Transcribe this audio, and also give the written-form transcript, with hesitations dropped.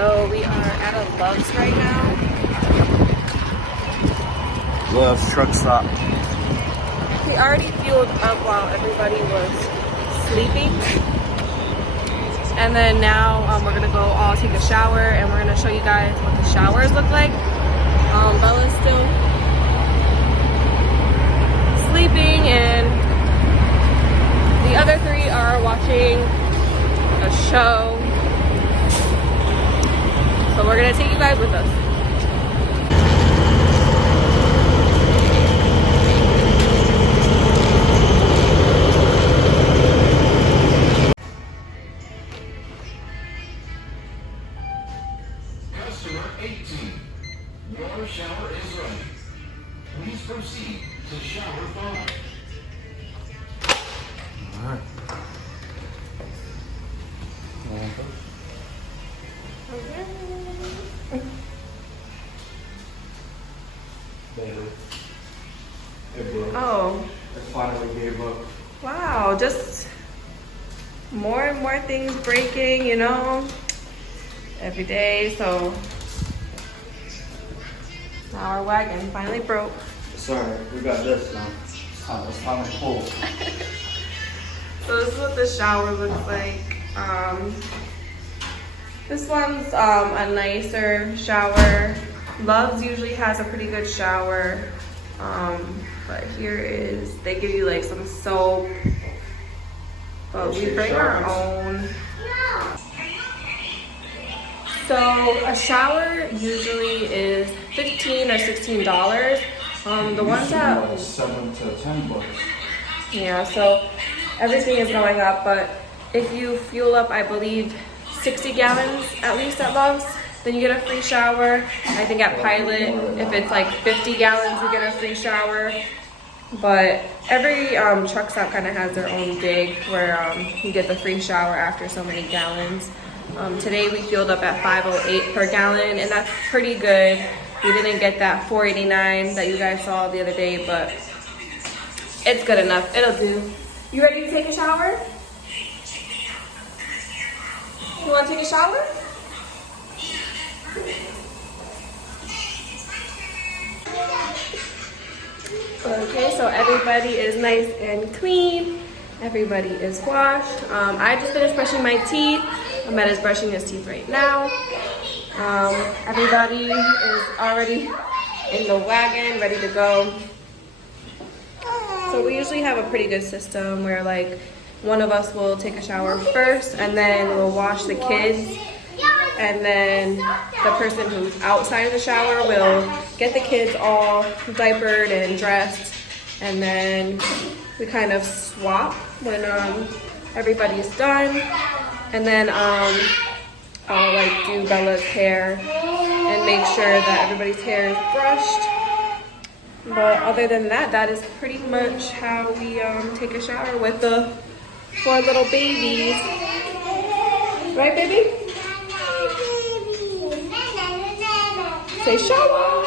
So we are at a Love's right now. Love's truck stop. We already fueled up while everybody was sleeping. And then now we're gonna go all take a shower and we're gonna show you guys what the showers look like. Bella's still sleeping and the other three are watching a show. So we're gonna take you guys with us. Customer 18, your shower is ready. Please proceed to shower 5. Alright. Oh, I finally gave up. wow, just more and more things breaking, you know, every day. So now our wagon finally broke. Sorry, we got this now. It's time to pull. So this is what the shower looks like. This one's a nicer shower. Love's usually has a pretty good shower. But here is, they give you like some soap. But we bring our own. So a shower usually is $15 or $16. The ones that Like $7 to $10. yeah, so everything is going up, but if you fuel up, I believe 60 gallons at least at Love's, then you get a free shower. I think at Pilot, if it's like 50 gallons, you get a free shower. But every truck stop kind of has their own dig where you get the free shower after so many gallons. Today we fueled up at 508 per gallon, and that's pretty good. We didn't get that 489 that you guys saw the other day, but it's good enough. It'll do. You ready to take a shower? You want to take a shower? Okay, so everybody is nice and clean. Everybody is washed. I just finished brushing my teeth. Ahmed is brushing his teeth right now. Everybody is already in the wagon, ready to go. So we usually have a pretty good system where like one of us will take a shower first and then we'll wash the kids. And then the person who's outside of the shower will get the kids all diapered and dressed. And then we kind of swap when everybody's done. And then I'll like do Bella's hair and make sure that everybody's hair is brushed. But other than that, that is pretty much how we take a shower with the 4 little babies. Right, baby? Say shower.